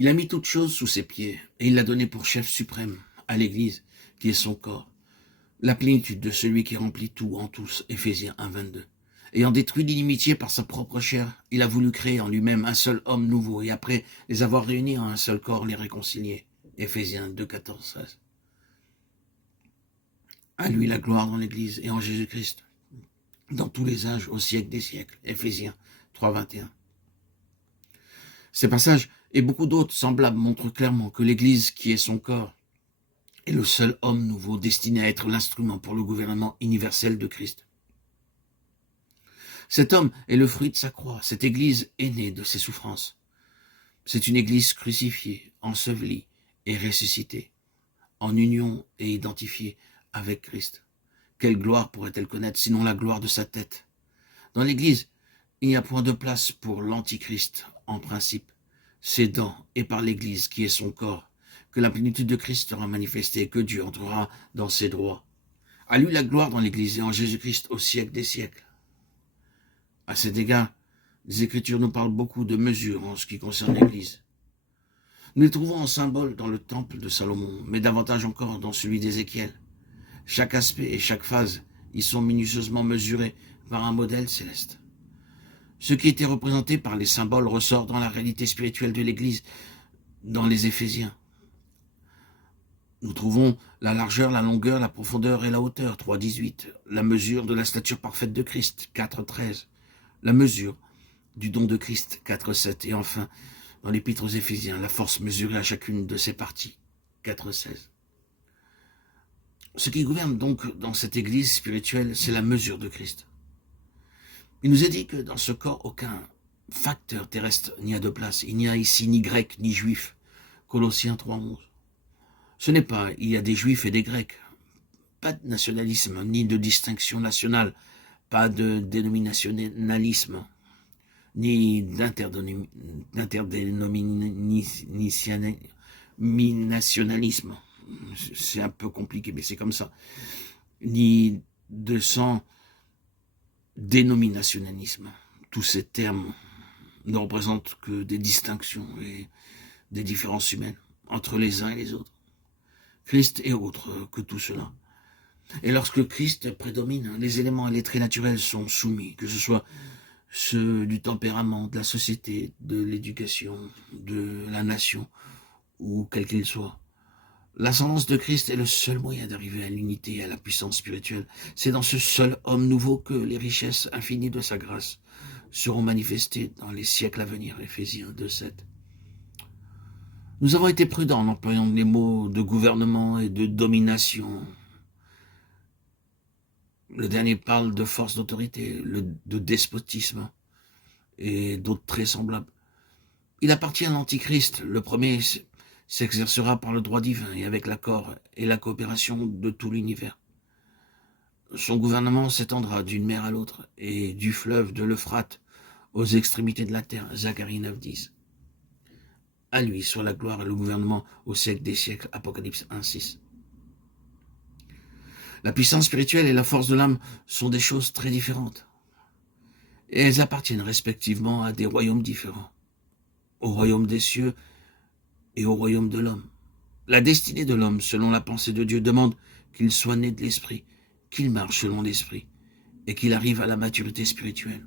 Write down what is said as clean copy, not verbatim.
Il a mis toute chose sous ses pieds, et il l'a donné pour chef suprême à l'Église, qui est son corps, la plénitude de celui qui remplit tout en tous, Éphésiens 1, 22. Ayant détruit l'inimitié par sa propre chair, il a voulu créer en lui-même un seul homme nouveau, et après les avoir réunis en un seul corps, les réconcilier, Éphésiens 2, 14, 16. À lui la gloire dans l'Église et en Jésus-Christ, dans tous les âges, au siècle des siècles, Éphésiens 3, 21. Ces passages et beaucoup d'autres semblables montrent clairement que l'Église, qui est son corps, est le seul homme nouveau destiné à être l'instrument pour le gouvernement universel de Christ. Cet homme est le fruit de sa croix. Cette Église est née de ses souffrances. C'est une Église crucifiée, ensevelie et ressuscitée, en union et identifiée avec Christ. Quelle gloire pourrait-elle connaître sinon la gloire de sa tête? Dans l'Église, il n'y a point de place pour l'Antichrist, en principe. C'est dans et par l'Église, qui est son corps, que la plénitude de Christ sera manifestée et que Dieu entrera dans ses droits. À lui la gloire dans l'Église et en Jésus-Christ au siècle des siècles. À cet égard, les Écritures nous parlent beaucoup de mesures en ce qui concerne l'Église. Nous les trouvons en symbole dans le temple de Salomon, mais davantage encore dans celui d'Ézéchiel. Chaque aspect et chaque phase y sont minutieusement mesurés par un modèle céleste. Ce qui était représenté par les symboles ressort dans la réalité spirituelle de l'Église, dans les Éphésiens. Nous trouvons la largeur, la longueur, la profondeur et la hauteur, 3,18. La mesure de la stature parfaite de Christ, 4,13. La mesure du don de Christ, 4,7. Et enfin, dans l'Épître aux Éphésiens, la force mesurée à chacune de ses parties, 4,16. Ce qui gouverne donc dans cette Église spirituelle, c'est la mesure de Christ. Il nous est dit que dans ce corps, aucun facteur terrestre n'y a de place. Il n'y a ici ni grec ni juif. Colossiens 3,11. Ce n'est pas, il y a des juifs et des grecs. Pas de nationalisme, ni de distinction nationale. Pas de dénominationnalisme, ni d'interdénominationnalisme. C'est un peu compliqué, mais c'est comme ça. Ni de sans dénominationnalisme. Tous ces termes ne représentent que des distinctions et des différences humaines entre les uns et les autres. Christ est autre que tout cela. Et lorsque Christ prédomine, les éléments et les traits naturels sont soumis, que ce soit ceux du tempérament, de la société, de l'éducation, de la nation, ou quel qu'il soit. L'ascendance de Christ est le seul moyen d'arriver à l'unité et à la puissance spirituelle. C'est dans ce seul homme nouveau que les richesses infinies de sa grâce seront manifestées dans les siècles à venir. Éphésiens 2,7. Nous avons été prudents en employant les mots de gouvernement et de domination. Le dernier parle de force d'autorité, de despotisme et d'autres traits semblables. Il appartient à l'Antichrist. Le premier s'exercera par le droit divin et avec l'accord et la coopération de tout l'univers. Son gouvernement s'étendra d'une mer à l'autre et du fleuve de l'Euphrate aux extrémités de la terre. Zacharie 9,10. À lui soit la gloire et le gouvernement au siècle des siècles. Apocalypse 1,6. La puissance spirituelle et la force de l'âme sont des choses très différentes. Et elles appartiennent respectivement à des royaumes différents. Au royaume des cieux et au royaume de l'homme. La destinée de l'homme, selon la pensée de Dieu, demande qu'il soit né de l'esprit, qu'il marche selon l'esprit, et qu'il arrive à la maturité spirituelle.